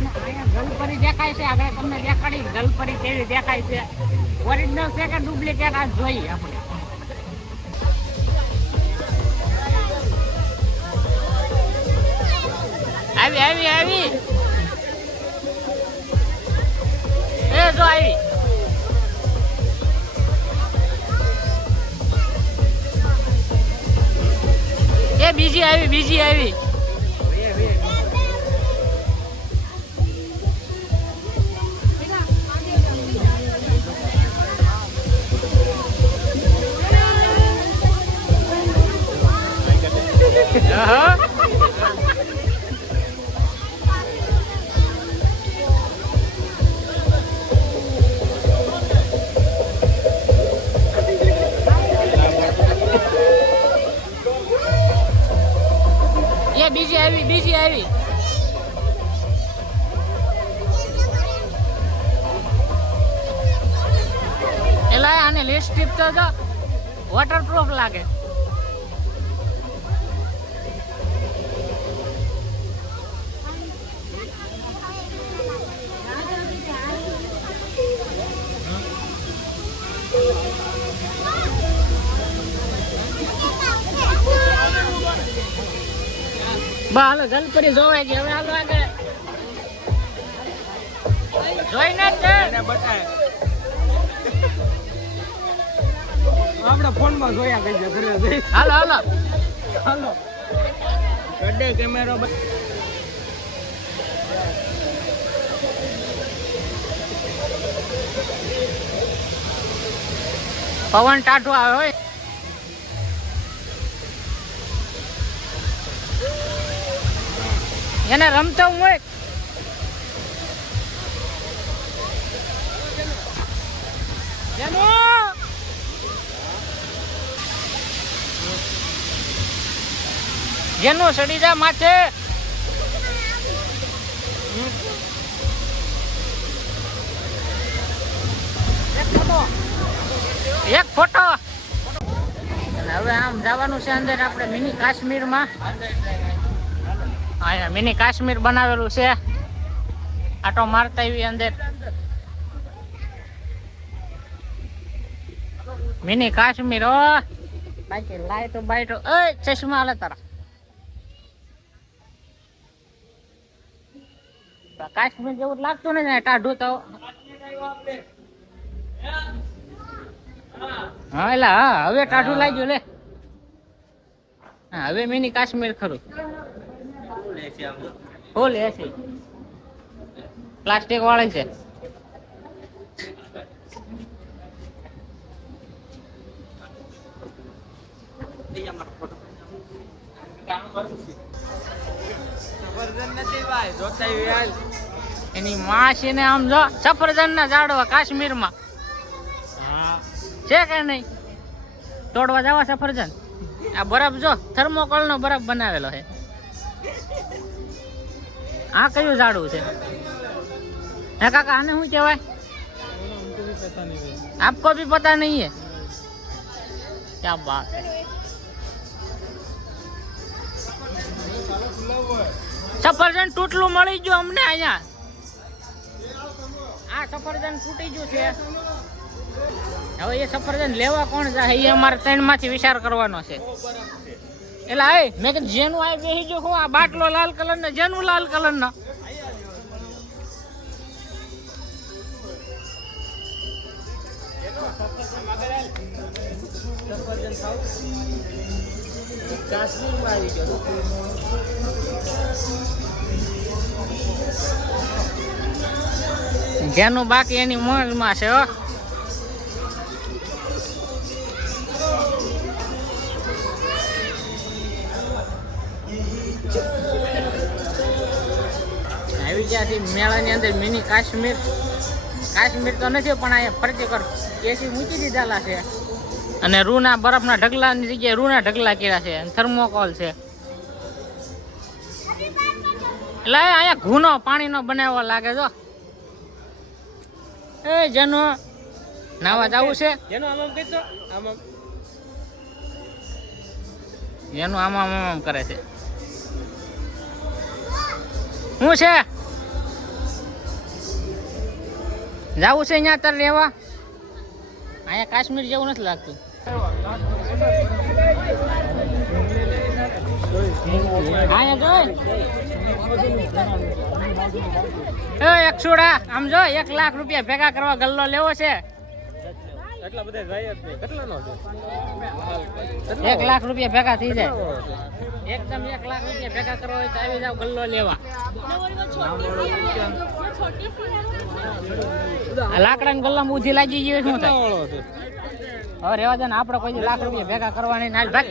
જલપરી દેખાય છે આગળ તમને દેખાડી જલપરી કેવી દેખાય છે ઓરિજિનલ છે કે ડુપ્લિકેટ આ જોઈએ આપણે આવી આવી આવી એ જો આવી એ બીજી આવી બીજી આવી એલા આને લિપસ્ટિક તો જો વોટરપ્રૂફ લાગે બા હાલો જલપરી જોવાય ગઈ હવે હાલો આગળ જોઈને જ બતાય આપણે ફોનમાં જોયા ગઈ છે હાલો હાલો હાલો કડે કેમેરો પવન ટાઢો આવે હોય એને રમતો હું હોય જેનું સડી જા માથે એક ફોટો હવે આમ જવાનું છે અંદર આપણે મિની કાશ્મીરમાં અહીંયા મિની કાશ્મીર બનાવેલું છે આટો મારતા એવી અંદર મિની કાશ્મીર ઓ બાકી લાઈટો બાઈટો એ ચશ્મા હાલે તારા કાશ્મીર જેવું લાગતું ને ટાઢું તો હા એટલે હા હવે ટાઢું લાગ્યું લે હા હવે મિની કાશ્મીર ખરું ફૂલ એસી પ્લાસ્ટિક વાળી છે એની માસી ને આમ જો સફરજન ના ઝાડવા કાશ્મીર માં છે કે નહીં તોડવા જવા સફરજન આ બરફ જો થર્મોકોલ નો બરફ બનાવેલો છે આ કયું ઝાડવું છે હે કાકા આને શું કહેવાય આપકો भी पता नहीं है क्या बात है સફરજન તૂટલું મળી ગયું અમને અહીંયા આ સફરજન તૂટી ગયું છે હવે એ સફરજન લેવા કોણ જાય એ અમારે 3 માંથી વિચાર કરવાનો છે એટલે આ મેં કીધું જેનું આ બેસી ગયો હું આ બાટલો લાલ કલર ને જેનું લાલ કલર નો જેનું બાકી એની મોજમાં છે હો આવી ગયા મેળાની અંદર મિની કાશ્મીર કાશ્મીર તો નથી પણ અહીંયા ફરતી કર એસી મૂકી દીધેલા છે અને રૂના બરફના ઢગલાની જગ્યાએ રૂના ઢગલા કર્યા છે અને થર્મોકોલ છે એટલે અહીંયા ઘૂનો પાણીનો બનાવવા લાગે જો એ જેનો નાવા જવું છે જેનું આમ કહેતો આમ જેનું આમ કરે છે શું છે જવું છે અહીંયા તાર રહેવા? અહીંયા કાશ્મીર જેવું નથી લાગતું. અહીંયા જો એકસોડા આમ જો 1 લાખ રૂપિયા ભેગા કરવા ગલ્લો લેવો છે. એટલા બધા જાય જ નહીં. કેટલાનો છે? 1 લાખ રૂપિયા ભેગા થઈ જાય. એકદમ 1 લાખ રૂપિયા ભેગા કરવા હોય તો આવી જાવ ગલ્લો લેવા. લાકડાની ગલ્લામાં ઊંધી લાગી ગઈ શું થાય? હવે રેવા દે ને, આપણે કોઈ લાખ રૂપિયા ભેગા કરવાની ના ભાગ.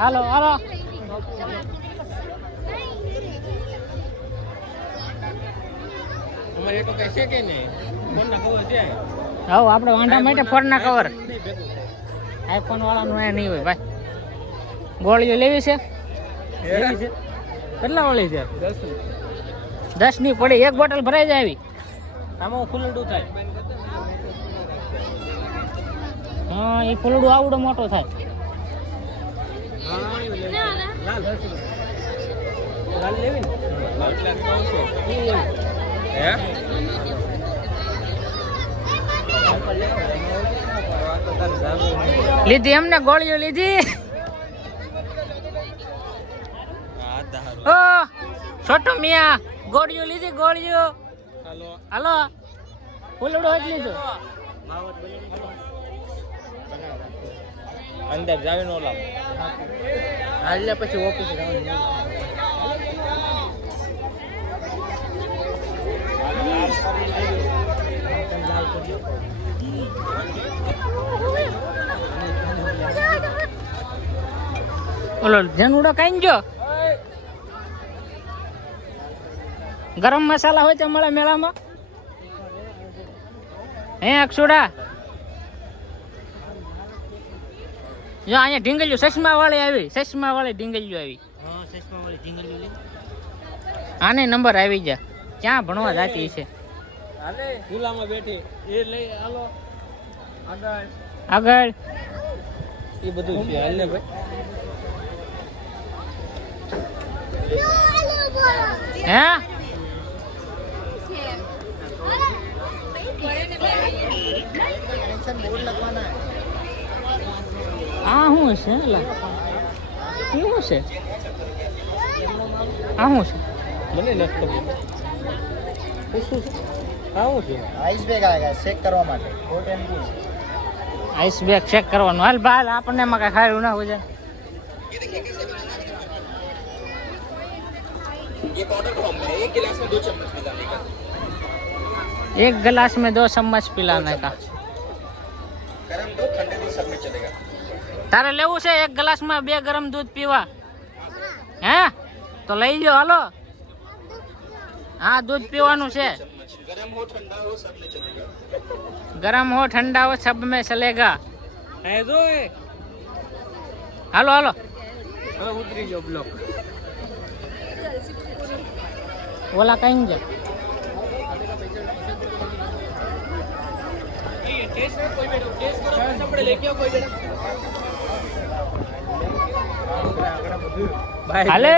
હાલો હાલો અમારે તો કઈ છે કે નહીં? ફોનના કવર છે. હા આપણે વાંઢા માટે ફોનના કવર આઈફોન વાળાનું એ નહીં હોય ભાઈ. ગોળીઓ લેવી છે? લેવી છે. કેટલા વાળી છે? 10 ની પડી. 1 બોટલ ભરાઈ જાય આવી. આમાં ફૂલડું થાય. હા એ ફૂલડું આવડો મોટો થાય. લાલ લેવી ને? લાલ હે? લીધી એમને ગોળીઓ લીધી. ઓ છોટું મિયા ગોળીઓ લીધી ગોળીઓ. હાલો ફૂલડું જ લીધું. અંદર જાવે નો લાવ. હાલ પછી ઓફિસ ઓલો જનુડો કાઈ જો ગરમ મસાલા હોય તો મળે મેળામાં. હે અક્ષુડા જો અહીંયા ઢીંગલીઓ ચશ્મા વાળી આવી. ચશ્મા વાળી ઢીંગલીઓ આવી. હા ચશ્મા વાળી ઢીંગલીઓ લે. આને નંબર આવી જા. ક્યાં ભણવા જાતી છે? હાલે ઝૂલામાં બેઠી એ લઈ હાલો આગળ આગળ એ બધું છે. હાલ ને ભાઈ. હે આ શું છે? લા શું છે? આ શું છે? મને નથી ખબર. શું છે? આવું છે. આઈસ બેગ આવેગા ચેક કરવા માટે. Hot and cool. Ice bag check કરવાનું. હાલ ભાઈ આપણને એમાં કઈ ખાયું ના હોય. एक गिलास में 2 चम्मच पिलाने का. गरम दूध ठंडे दूध सब में चलेगा. तारे लेવું છે 1 ગ્લાસ માં 2 ગરમ દૂધ પીવા? હે તો લઈ લો. હાલો હા દૂધ પીવાનું છે. गरम हो ठंडा हो सब में चलेगा. गरम हो ठंडा हो सब में चलेगा. હે જો એ હાલો હાલો હવે ઉતરી ગયો બ્લોક. ઓલા કઈ જાય. હાલે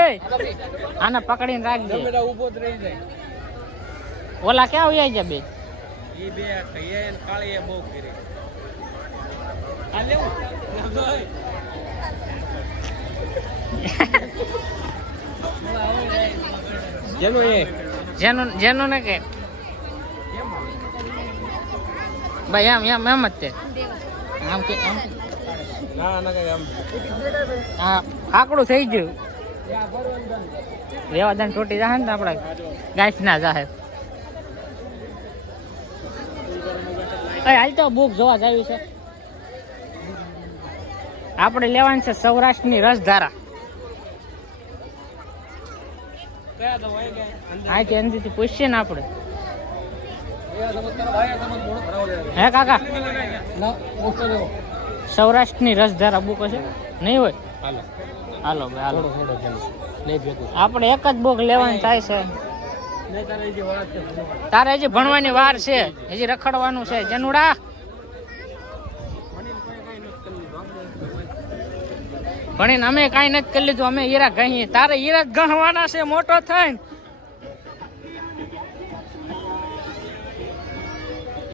આને પકડીને રાખજે. ઉભો જ રહી જાય. ઓલા ક્યાં આવી જાય બે? એ બે કહીએ ને કાળી એ બહુ કરી. આ લેવું જેનું એ જેનું જેનું ને કે ભાઈ આમ એમ એમ જ તે આમ કે આમ ના ના કઈ આમ આ આકડું થઈ ગયું. રેવા દન તૂટી જાય ને આપડા ગાંઠ ના જાય. હાલ તો બુક જોવા જાવી છે. આપણે લેવાની છે સૌરાષ્ટ્રની રસધારા. કયા દો હોય કે અંદર આ કે અંદરથી પૂછીએ ને આપણે. કયા સમજ કરો ભાઈ સમજ મોડો ભરાવો લે. હે કાકા ના ઓછો દેવો. સૌરાષ્ટ્રની રસધારા બુક હશે નહીં હોય? હાલો હાલો ભાઈ હાલો. થોડો જણ નહીં ભેગું આપણે એક જ બુક લેવાની થાય છે. નહીં તારે જે વાત છે તારે હજી ભણવાની વાર છે, હજી રખડવાનું છે. જનુડા ભણીને અમે કાંઈ નથી કરી લીધું. અમે હીરા ગણીએ. તારે હીરા જ ગણવાના છે મોટો થઈને.